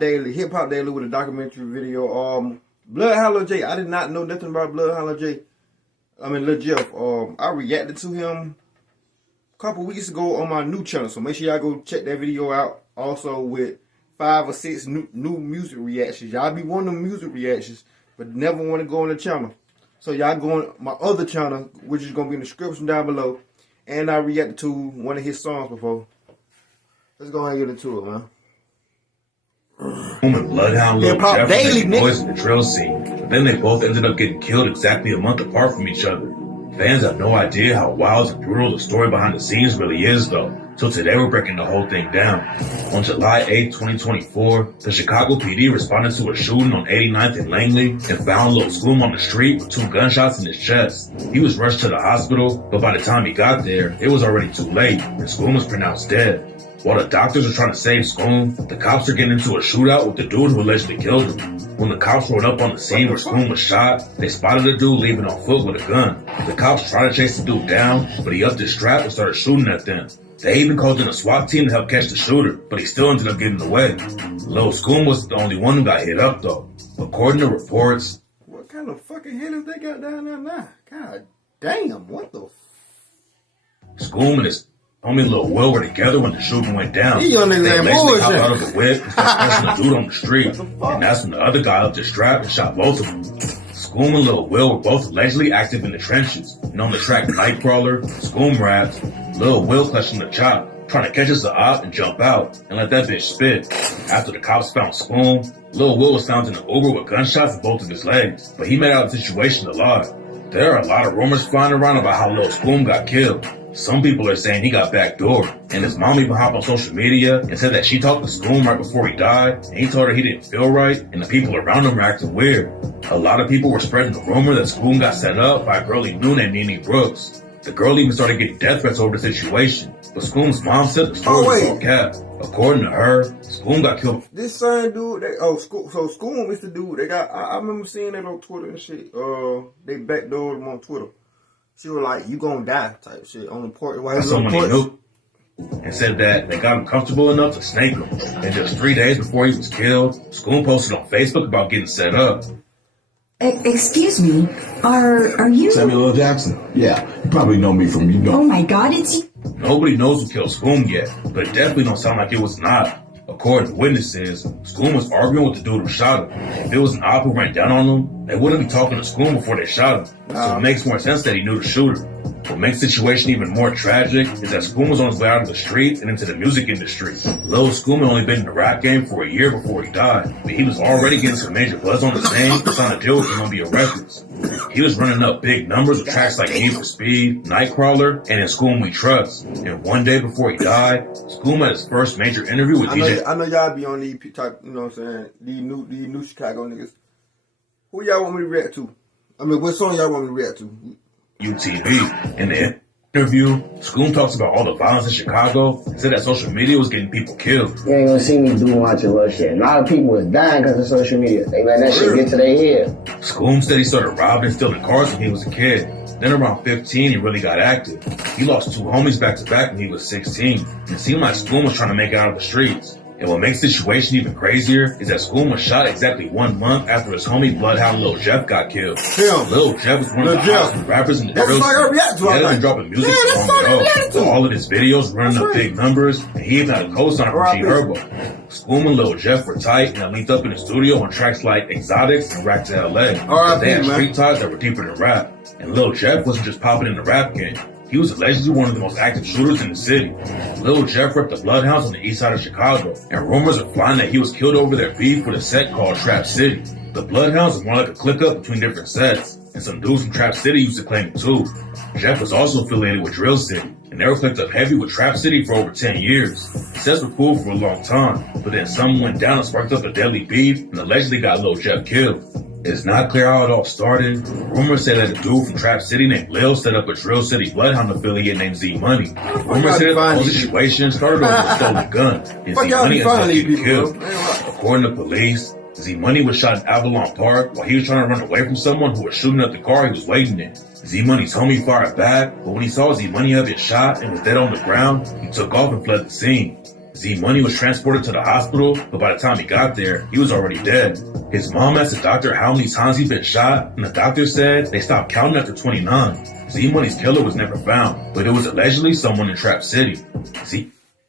Daily with a documentary video. Bloodhound J. I did not know nothing about Bloodhound J. Lil Jeff. I reacted to him a couple weeks ago on my new channel, so make sure y'all go check that video out. Also with 5 or 6 new music reactions. Y'all be wanting them music reactions, but never want to go on the channel. So y'all go on my other channel, which is gonna be in the description down below. And I reacted to one of his songs before. Let's go ahead and get into it, man. Bloodhound Lil Jeff made noise in the drill scene, but then they both ended up getting killed exactly a month apart from each other. Fans have no idea how wild and brutal the story behind the scenes really is, though. So today we're breaking the whole thing down. On July 8, 2024, the Chicago PD responded to a shooting on 89th and Langley and found Lil Scoom on the street with 2 gunshots in his chest. He was rushed to the hospital, but by the time he got there, it was already too late, and Scoom was pronounced dead. While the doctors are trying to save Scoom, the cops are getting into a shootout with the dude who allegedly killed him. When the cops rolled up on the scene where Scoom was shot, they spotted the dude leaving on foot with a gun. The cops tried to chase the dude down, but he upped his strap and started shooting at them. They even called in a SWAT team to help catch the shooter, but he still ended up getting away. Lil Scoom was the only one who got hit up, though. According to reports, what kind of fucking hitters they got down there now? God damn, what the Scoom and his homie Lil Will were together when the shooting went down. They allegedly hopped out of the whip and started pressing the dude on the street. And that's when the other guy upped his strap and shot both of them. Scoom and Lil Will were both allegedly active in the trenches. And on the track Nightcrawler, Scoom raps, Lil Will clutching the chop, trying to catch us the op and jump out and let that bitch spit. After the cops found Scoom, Lil Will was found in an Uber with gunshots in both of his legs, but he made out of the situation alive. There are a lot of rumors flying around about how Lil Scoom got killed. Some people are saying he got backdoored, and his mom even hopped on social media and said that she talked to Scoom right before he died, and he told her he didn't feel right, and the people around him were acting weird. A lot of people were spreading the rumor that Scoom got set up by a girl he knew named Nene Brooks. The girl even started getting death threats over the situation, but Scoom's mom said the story was all cap. According to her, Scoom got killed. This same dude, Scoom is the dude. They got. I remember seeing that on Twitter and shit. They backdoored him on Twitter. She was like, "You gonna die" type shit on the porch. Someone he knew and said that they got him comfortable enough to snake him. And just 3 days before he was killed, Scoom posted on Facebook about getting set up. Excuse me, are you Samuel L. Jackson? Yeah, you probably know me from Oh my God, it's you. Nobody knows who killed Scoom yet, but it definitely don't sound like it was not. According to witnesses, Scoom was arguing with the dude who shot him. If it was an op who ran down on him, they wouldn't be talking to Scoom before they shot him. So it makes more sense that he knew the shooter. What makes the situation even more tragic is that Scoom was on his way out of the streets and into the music industry. Lil Scoom had only been in the rap game for a year before he died, but he was already getting some major buzz on his name and signed a deal with Columbia Records. He was running up big numbers with tracks like Need for Speed, Nightcrawler, and In Scoom We Trust. And one day before he died, Scoom had his first major interview with DJ. I know y'all be on these type, you know what I'm saying, these new Chicago niggas. Who y'all want me to react to? What song y'all want me to react to? UTV. In the interview, Scoom talks about all the violence in Chicago and said that social media was getting people killed. You ain't gonna see me do much of that shit. A lot of people was dying because of social media. They let that shit get to their head. Scoom said he started robbing and stealing cars when he was a kid. Then around 15, he really got active. He lost 2 homies back to back when he was 16. And it seemed like Scoom was trying to make it out of the streets. And what makes the situation even crazier is that Scoom was shot exactly 1 month after his homie Bloodhound Lil Jeff got killed. Lil Jeff was one of the hottest rappers in the drill scene. He had been dropping music for long ago. All of his videos running up big numbers, and he even had a co-sign from G Herbo. Scoom and Lil Jeff were tight and linked up in the studio on tracks like Exotics and Rack to LA. They had street ties that were deeper than rap. And Lil Jeff wasn't just popping in the rap game. He was allegedly one of the most active shooters in the city. Lil Jeff repped the Bloodhounds on the east side of Chicago, and rumors are flying that he was killed over their beef with a set called Trap City. The Bloodhounds are more like a click-up between different sets, and some dudes from Trap City used to claim it too. Jeff was also affiliated with Drill City, and they were clicked up heavy with Trap City for over 10 years. Sets were cool for a long time, but then something went down and sparked up a deadly beef, and allegedly got Lil Jeff killed. It's not clear how it all started. Rumors say that a dude from Trap City named Lil set up a Drill City Bloodhound affiliate named Z Money. Rumors say that the whole situation started over a stolen gun, and Z Money ended up getting killed. According to police, Z Money was shot in Avalon Park while he was trying to run away from someone who was shooting up the car he was waiting in. Z Money's homie fired back, but when he saw Z Money have been shot and was dead on the ground, he took off and fled the scene. Z-Money was transported to the hospital, but by the time he got there, he was already dead. His mom asked the doctor how many times he'd been shot, and the doctor said they stopped counting after 29. Z-Money's killer was never found, but it was allegedly someone in Trap City.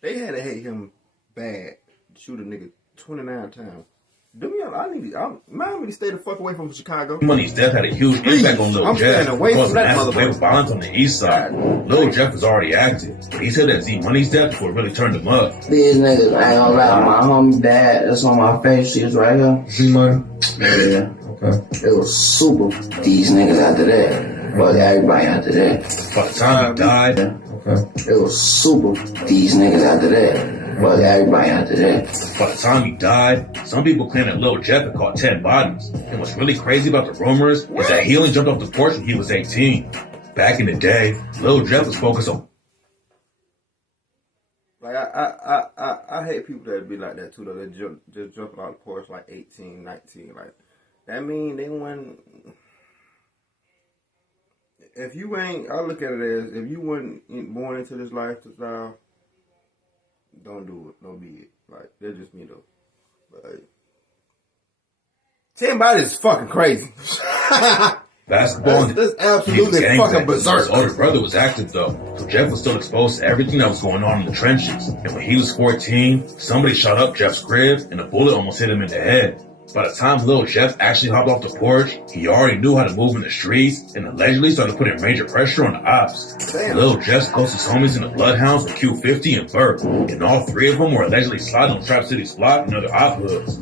They had to hate him bad. Shoot a nigga 29 times. Mind me to stay the fuck away from Chicago. Money's death had a huge impact on Lil Jeff, causing massive wave of violence on the east side. Lil Jeff was already active, but he said that Z-Money's death before it really turned him up. These niggas, I ain't gonna lie, my homie dad, that's on my face, she's right here. Z-Money? Yeah. Okay. It was super. These niggas after that. Fuck everybody after that. By the time he died, it was super. These niggas after that. Fuck everybody after that. By the time he died, some people claim that Lil Jeff had caught 10 bodies. And what's really crazy about the rumors is that he only jumped off the porch when he was 18. Back in the day, Lil Jeff was focused on... Like, I hate people that be like that too, though. They just jump off the porch like 18, 19. Like, that mean they wouldn't... If you ain't... I look at it as, if you weren't born into this lifestyle, don't do it. Don't be it. Like, that's just me, though. But, 10 bodies is fucking crazy. Basketball. That's absolutely fucking berserk. His older brother was active though, so Jeff was still exposed to everything that was going on in the trenches. And when he was 14, somebody shot up Jeff's crib and a bullet almost hit him in the head. By the time Lil Jeff actually hopped off the porch, he already knew how to move in the streets and allegedly started putting major pressure on the ops. Damn. Lil Jeff's closest homies in the Bloodhounds were Q50 and Vert, and all three of them were allegedly sliding on Trap City's block and other op hoods.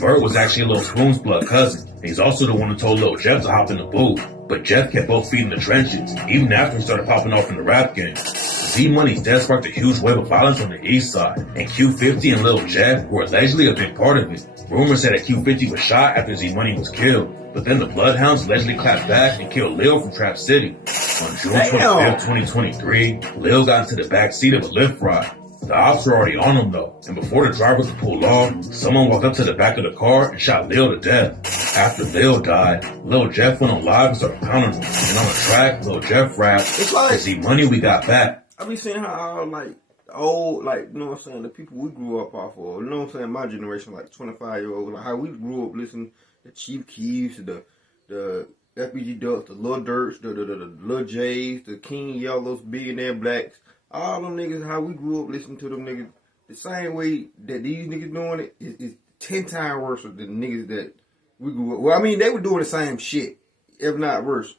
Vert was actually Lil Spoon's blood cousin, and he's also the one who told Lil Jeff to hop in the booth. But Jeff kept both feet in the trenches, even after he started popping off in the rap game. Z-Money's death sparked a huge wave of violence on the east side, and Q50 and Lil Jeff were allegedly a big part of it. Rumors said that Q50 was shot after Z-Money was killed, but then the Bloodhounds allegedly clapped back and killed Lil from Trap City. On June 25th, 2023, Lil got into the back seat of a Lyft ride. The ops were already on him though, and before the driver could pull off, someone walked up to the back of the car and shot Lil to death. After Lil died, Lil Jeff went on live and started pounding him, and on the track, Lil Jeff rapped, It's like, Z-Money we got back. I be seeing how, like, old, like, you know what I'm saying, the people we grew up off of, you know what I'm saying, my generation, like 25-year-old, like how we grew up listening to Chief Keef, to the FBG Ducks, the Lil Durks, the Lil J's, the King Yellows, Billionaire Blacks, all them niggas, how we grew up listening to them niggas, the same way that these niggas doing it is 10 times worse than the niggas that we grew up. Well, I mean, they were doing the same shit, if not worse.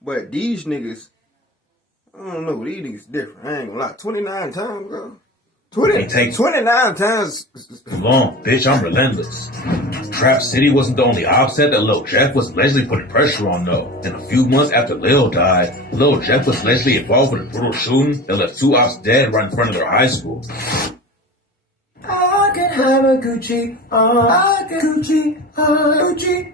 But these niggas, I don't know, these niggas different. I ain't gonna lie. 29 times, bro. 29 times. Long, bitch, I'm relentless. Trap City wasn't the only offset that Lil Jeff was allegedly putting pressure on though. And a few months after Lil died, Lil Jeff was allegedly involved with a brutal shooting that left 2 ops dead right in front of their high school. I can have a Gucci I can Gucci Gucci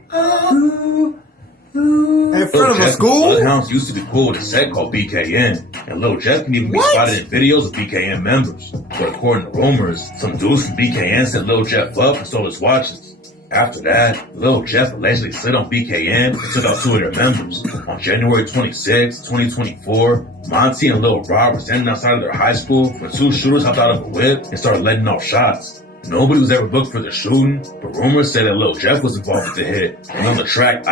In front of a school? Bloodhounds used to be cool with a set called BKN, and Lil Jeff can even be spotted in videos of BKN members. But according to rumors, some dudes from BKN set Lil Jeff up and stole his watches. After that, Lil Jeff allegedly slid on BKN and took out 2 of their members. On January 26, 2024, Monty and Lil Rob were standing outside of their high school when 2 shooters hopped out of a whip and started letting off shots. Nobody was ever booked for the shooting, but rumors say that Lil Jeff was involved with the hit. And on the track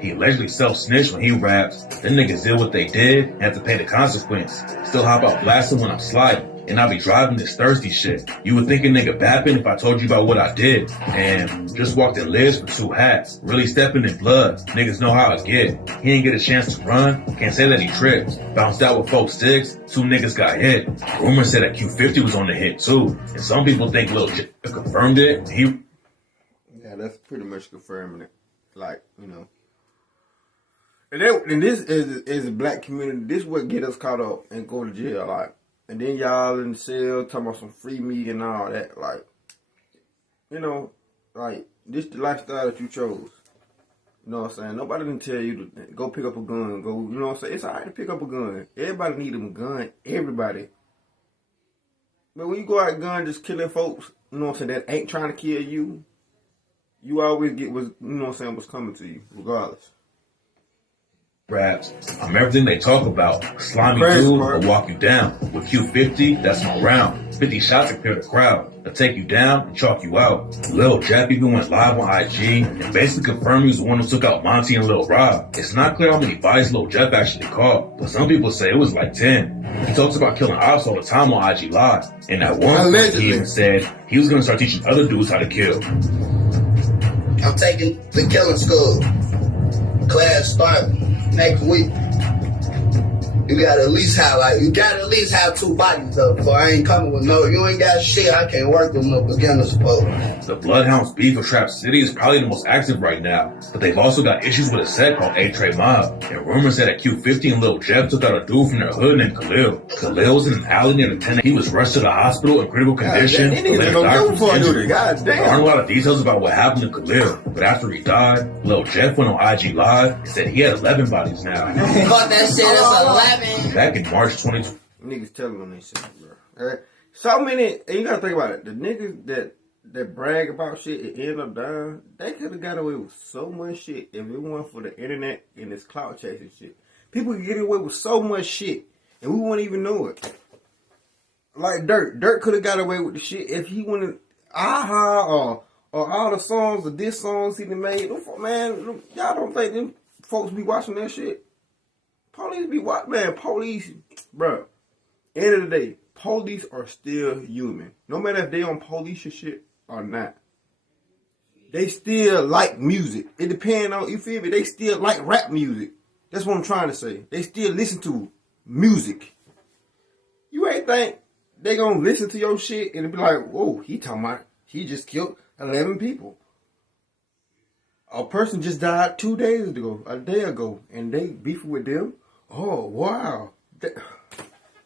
he allegedly self-snitched when he raps. Them niggas did what they did and had to pay the consequence. Still hop out blasting when I'm sliding. And I be driving this thirsty shit. You would think a nigga bapping if I told you about what I did. And just walked in lids for 2 hats. Really stepping in blood. Niggas know how I get. He ain't get a chance to run. Can't say that he tripped. Bounced out with folks 6. 2 niggas got hit. Rumors said that Q50 was on the hit too. And some people think Lil Jeff confirmed it. Yeah, that's pretty much confirming it. Like, you know. And this is a black community. This what get us caught up and go to jail. Like, and then y'all in the cell talking about some free meat and all that. Like, you know, like, this the lifestyle that you chose. You know what I'm saying? Nobody didn't tell you to go pick up a gun. Go, you know what I'm saying? It's all right to pick up a gun. Everybody need a gun. Everybody. But when you go out gun just killing folks, you know what I'm saying, that ain't trying to kill you, you always get what's, you know what I'm saying, what's coming to you, regardless. raps. I'm everything they talk about. Slimy Crazy dude part. will walk you down. With Q50, that's my round. 50 shots to clear the crowd. They'll take you down and chalk you out. Lil Jeff even went live on IG and basically confirmed he was the one who took out Monty and Lil Rob. It's not clear how many bodies Lil Jeff actually caught, but some people say it was like 10. He talks about killing ops all the time on IG Live. And at one point, Allegedly. he even said he was going to start teaching other dudes how to kill. I'm taking the killing school. Class start next week. You gotta at least have 2 bodies though. Before I ain't coming with no, you ain't got shit. I can't work with no beginners, folks. The Bloodhounds beef with Trap City is probably the most active right now, but they've also got issues with a set called A-Tray Mob. And rumors said that Q50 and Lil Jeff took out a dude from their hood named Khalil. Khalil was in an alley near the 10. He was rushed to the hospital in critical condition. God, damn, There aren't a lot of details about what happened to Khalil, but after he died, Lil Jeff went on IG Live and said he had 11 bodies now. Caught that shit as 11. Back in March 2020. Niggas telling on themselves, bro. Alright? So many, and you gotta think about it. The niggas that brag about shit and end up dying, they could have got away with so much shit if it weren't for the internet and this clout chasing shit. People could get away with so much shit, and we wouldn't even know it. Like Dirt. Dirt could have got away with the shit if he wouldn't, or all the songs, the diss songs he done made. Man, y'all don't think them folks be watching that shit? Police be watching, man. Police, bro. End of the day, police are still human. No matter if they on police or shit or not. They still like music. It depends on, you feel me? They still like rap music. That's what I'm trying to say. They still listen to music. You ain't think they gonna listen to your shit and be like, whoa, he talking about he just killed 11 people. A person just died 2 days ago, a day ago, and they beefing with them. Oh, wow.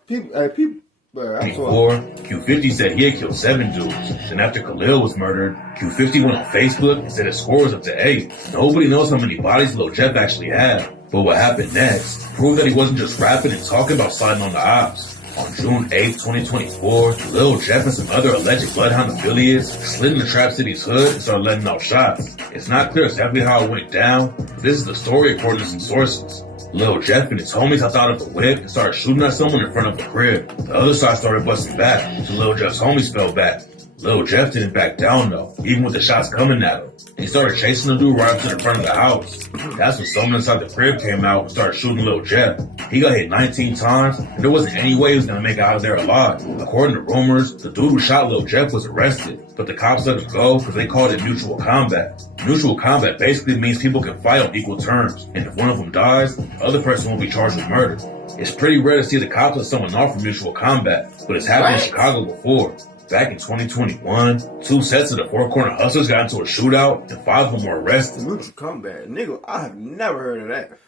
People, I'm sorry. Before, Q50 said he had killed 7 dudes. Then after Khalil was murdered, Q50 went on Facebook and said his score was up to 8. Nobody knows how many bodies Lil Jeff actually had. But what happened next proved that he wasn't just rapping and talking about sliding on the ops. On June 8th, 2024, Lil Jeff and some other alleged Bloodhound affiliates slid into Trap City's hood and started letting out shots. It's not clear exactly how it went down, but this is the story according to some sources. Lil Jeff and his homies hopped out of the whip and started shooting at someone in front of the crib. The other side started busting back, so Lil Jeff's homies fell back. Lil Jeff didn't back down though, even with the shots coming at him. He started chasing the dude right up to the front of the house. That's when someone inside the crib came out and started shooting Lil Jeff. He got hit 19 times, and there wasn't any way he was gonna make it out of there alive. According to rumors, the dude who shot Lil Jeff was arrested, but the cops let him go because they called it mutual combat. Mutual combat basically means people can fight on equal terms, and if one of them dies, the other person won't be charged with murder. It's pretty rare to see the cops let someone off for mutual combat, but it's happened in Chicago before. Back in 2021, 2 sets of the Four Corner Hustlers got into a shootout, and 5 of them were arrested. Mutual combat. Nigga, I have never heard of that.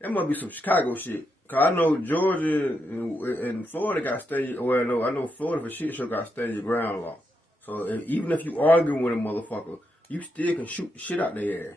That must be some Chicago shit. Cause I know Georgia and Florida got stay. Well, I know Florida for shit show got stand your ground law. So even if you arguing with a motherfucker, you still can shoot the shit out their ass,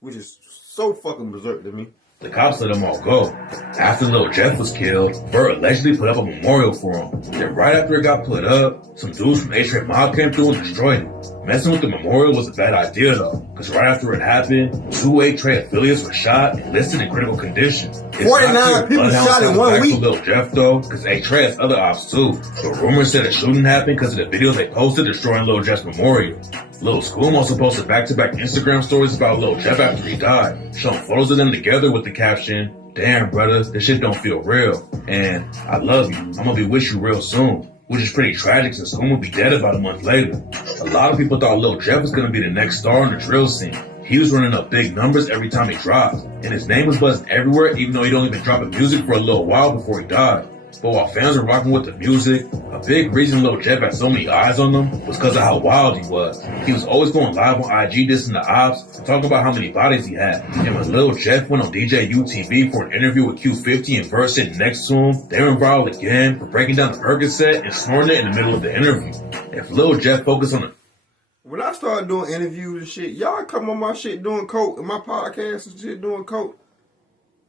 which is so fucking berserk to me. The cops let them all go. After Lil Jeff was killed, Burt allegedly put up a memorial for him. Then right after it got put up, some dudes from A-Tray Mob came through and destroyed it. Messing with the memorial was a bad idea though, because right after it happened, 2 A-Tray affiliates were shot and listed in critical condition. 49 people shot in 1 week. Lil Jeff though, because A-Tray has other ops too. But rumors said the shooting happened because of the videos they posted destroying Lil Jeff's memorial. Lil Scoom also posted back-to-back Instagram stories about Lil Jeff after he died, showing photos of them together with the caption, "Damn, brother, this shit don't feel real. And I love you. I'm gonna be with you real soon." Which is pretty tragic since Scoom would be dead about a month later. A lot of people thought Lil Jeff was gonna be the next star in the drill scene. He was running up big numbers every time he dropped, and his name was buzzing everywhere even though he'd only been dropping music for a little while before he died. But while fans were rocking with the music, a big reason Lil Jeff had so many eyes on him was because of how wild he was. He was always going live on IG dissing the ops and talking about how many bodies he had. And when Lil Jeff went on DJ UTV for an interview with Q50 and Verse sitting next to him, they went viral again for breaking down the Percocet and snorting it in the middle of the interview. If Lil Jeff focused on the When I started doing interviews and shit, y'all come on my shit doing coke and my podcast and shit doing coke.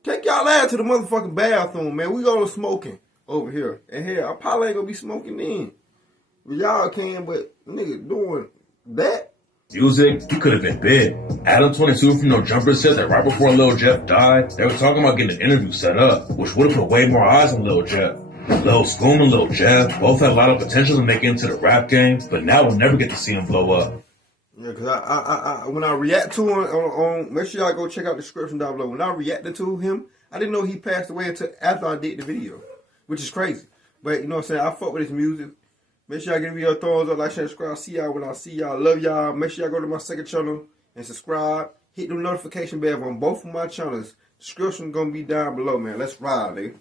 Take y'all ass to the motherfucking bathroom, man. We going smoking over here. And hell, I probably ain't gonna be smoking then. But y'all can, but nigga doing that? Music, he could have been big. Adam22 from No Jumper said that right before Lil Jeff died, they were talking about getting an interview set up, which would have put way more eyes on Lil Jeff. Lil Scoom and Lil Jeff both had a lot of potential to make it into the rap game, but now we'll never get to see him blow up. Yeah, because I when I react to him on make sure y'all go check out the description down below. When I reacted to him, I didn't know he passed away until after I did the video, which is crazy. But you know what I'm saying? I fuck with his music. Make sure y'all give me your thumbs up, like, share, subscribe. See y'all when I see y'all. Love y'all. Make sure y'all go to my second channel and subscribe. Hit the notification bell on both of my channels. Description gonna be down below, man. Let's ride, nigga.